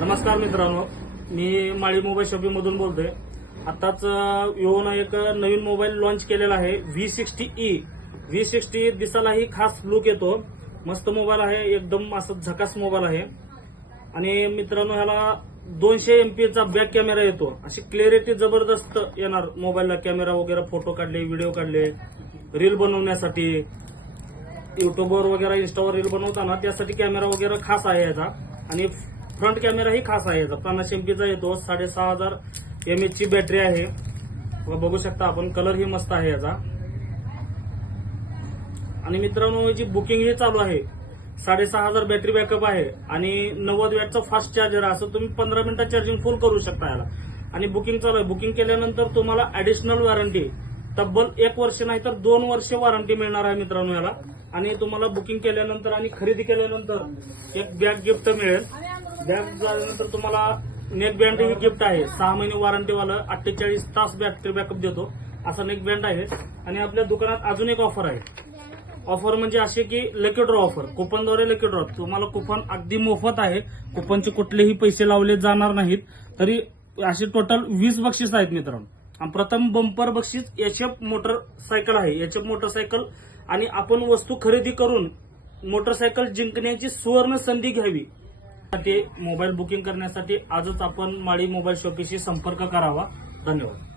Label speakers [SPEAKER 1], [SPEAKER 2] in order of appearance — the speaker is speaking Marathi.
[SPEAKER 1] नमस्कार मित्रांनो मी माळी मोबाईल शॉपिंग मधून बोलतोय. आताच विवोनं एक नवीन मोबाईल लॉन्च केलेला आहे V sixty E V sixty दिसायलाही खास लुक येतो. मस्त मोबाईल आहे एकदम असं झकास मोबाईल आहे. आणि मित्रांनो ह्याला दोनशे एम पीचा बॅक कॅमेरा येतो. अशी क्लिअरिटी जबरदस्त येणार मोबाईलला. कॅमेरा वगैरे फोटो काढले व्हिडिओ काढले रील बनवण्यासाठी. युट्यूबवर वगैरे इंस्टावर रील बनवताना त्यासाठी कॅमेरा वगैरे खास आहे याचा. आणि फ्रंट कॅमेराही खास आहे. याचा पन्नास एमपीचा येतो साडेसहा हजार एम एच ची बॅटरी आहे. व बघू शकता आपण कलर ही मस्त आहे याचा. आणि मित्रांनो याची बुकिंग ही चालू आहे साडेसहा हजार बॅटरी बॅकअप आहे. आणि नव्वद वॅटचा फास्ट चार्जर आहे. असं तुम्ही पंधरा मिनिटात चार्जिंग फुल करू शकता याला. आणि बुकिंग चालू आहे. बुकिंग केल्यानंतर तुम्हाला ऍडिशनल वॉरंटी तब्बल एक वर्ष नाही तर दोन वर्ष वॉरंटी मिळणार आहे मित्रांनो याला. आणि तुम्हाला बुकिंग केल्यानंतर आणि खरेदी केल्यानंतर एक बॅग गिफ्ट मिळेल. बॅग झाल्यानंतर तुम्हाला नेक बँड ही गिफ्ट आहे. सहा महिने वॉरंटीवालं अठ्ठेचाळीस तास बॅटरी बॅकअप देतो. असा नेक बँड आहे. आणि आपल्या दुकानात अजून एक ऑफर आहे. ऑफर म्हणजे असे की लकी ड्रॉ ऑफर कुपनद्वारे लकी ड्रॉ तुम्हाला कुपन अगदी मोफत आहे. कुपनचे कुठलेही पैसे लावले जाणार नाहीत. तरी असे टोटल वीस बक्षीस आहेत मित्रांनो. आणि प्रथम बंपर बक्षीस एच एफ मोटरसायकल आहे. एच एफ मोटरसायकल आणि आपण वस्तू खरेदी करून मोटरसायकल जिंकण्याची सुवर्ण संधी घ्यावी. मोबाईल बुकिंग करण्यासाठी आजच आपण माळी मोबाईल शॉपीशी संपर्क करावा. धन्यवाद.